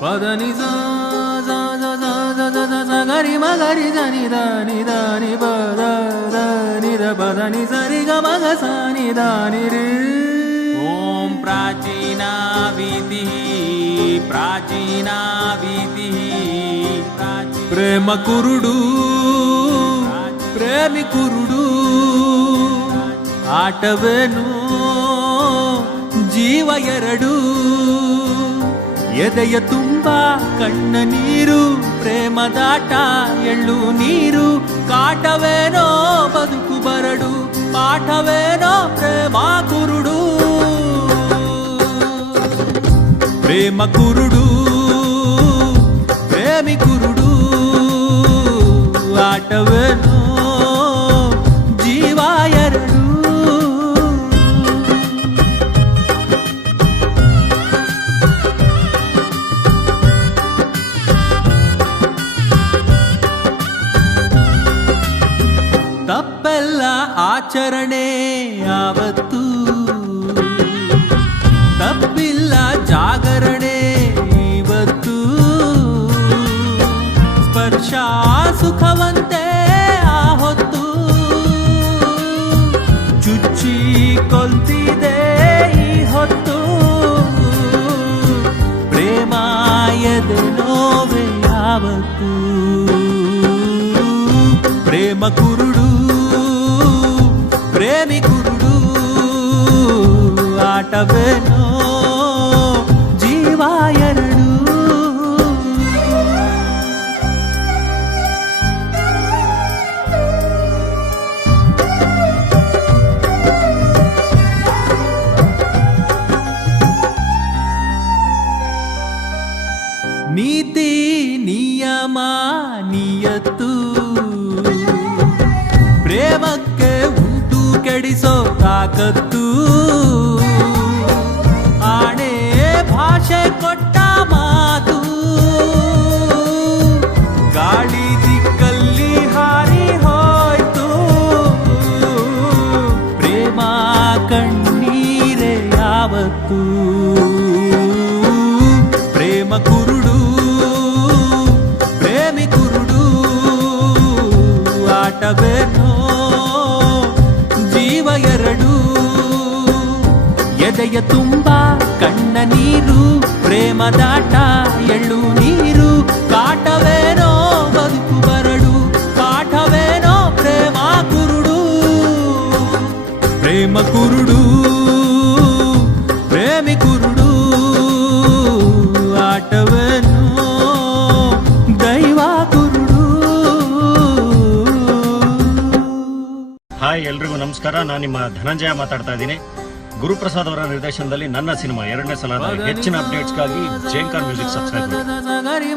ಪದನಿ ಗರಿ ಮಗರಿ ಜನಿ ದಾನಿ ದಾನಿ ಪದ ನಿದ ಪದನಿ ಸರಿ ಗ ಮಗ ಸಾನಿ ದಾನಿ ರೇ. ಓಂ ಪ್ರಾಚೀನಾ ವೀತಿ ಪ್ರಾಚೀನಾ ವೀತಿ ಪ್ರೇಮ ಕುರುಡು ಪ್ರೇಮಿ ಕುರುಡು ಆಟವೇನು ಜೀವ ಎರಡು ಎದೆಯ ತುಂಬ ಕಣ್ಣ ನೀರು ಪ್ರೇಮದಾಟ ಎಳ್ಳು ನೀರು ಕಾಟವೇನೋ ಬದುಕು ಬರಡು ಪಾಠವೇನೋ ಪ್ರೇಮ ಕುರುಡು ಪ್ರೇಮ ಕುರುಡು ಪ್ರೇಮಿ ಕುರುಡು ಆಟವೇನೋ ಜೀವ ಎರಡು. ತಪ್ಪೆಲ್ಲ ಆಚರಣೆ ಯಾವತ್ತು ತಪ್ಪಿಲ್ಲ ಜಾಗರಣೆ ಇವತ್ತು ಸ್ಪರ್ಶ ಸುಖವಂತೆ ಆ ಹೊತ್ತು ಚುಚ್ಚಿ ಕೊಲ್ತಿದೆ ಈ ಹೊತ್ತು ಪ್ರೇಮ ಎದೆ ನೋವೆ ಯಾವತ್ತು ಪ್ರೇಮ ಕುರುಡು ಪ್ರೇಮಿ ಕುರುಡು ಆಟವೇನೋ ಜೀವ ಎರಡು. ನೀತಿ ನಿಯಮ ನಿಯತ್ತು ಪ್ರೇಮಕ್ಕೆ ಉಂಟು ಕೆಡಿಸೋ ತಾಕತ್ತು ಆಣೆ ಭಾಷೆ ಕೊಟ್ಟ ಮಾತು ಗಾಳಿ ದಿಕ್ಕಲ್ಲಿ ಹಾರಿ ಹೋಯ್ತು ಪ್ರೇಮ ಕಣ್ಣೀರೇ ಯಾವತ್ತು ಪ್ರೇಮ ಕುರುಡು ಪ್ರೇಮಿ ಕುರುಡು ಆಟವೇನೋ ಜೀವ ಎರಡು ಎದೆಯ ತುಂಬ ಕಣ್ಣ ನೀರು ಪ್ರೇಮದಾಟ ಎಳ್ಳು ನೀರು ಕಾಟವೇನೋ ಬದುಕು ಬರಡು ಪಾಠವೇನೋ ಪ್ರೇಮ ಕುರುಡು ಪ್ರೇಮ ಕುರುಡು ಪ್ರೇಮಿ ಕುರುಡು ಆಟವೇನೋ ದೈವ ಕುರುಡು. ಹಾಯ್ ಎಲ್ರಿಗೂ ನಮಸ್ಕಾರ. ನಾನು ನಿಮ್ಮ ಧನಂಜಯ ಮಾತಾಡ್ತಾ ಇದ್ದೀನಿ. ಗುರುಪ್ರಸಾದ್ ಅವರ ನಿರ್ದೇಶನದಲ್ಲಿ ನನ್ನ ಸಿನಿಮಾ 2ನೇ ಸಲ ಹೆಚ್ಚಿನ ಅಪ್ಡೇಟ್ಸ್ಗಾಗಿ ಜೇಂಕಾರ್ ಮ್ಯೂಸಿಕ್ ಸಬ್ಸ್ಕ್ರೈಬ್ ಮಾಡಿ.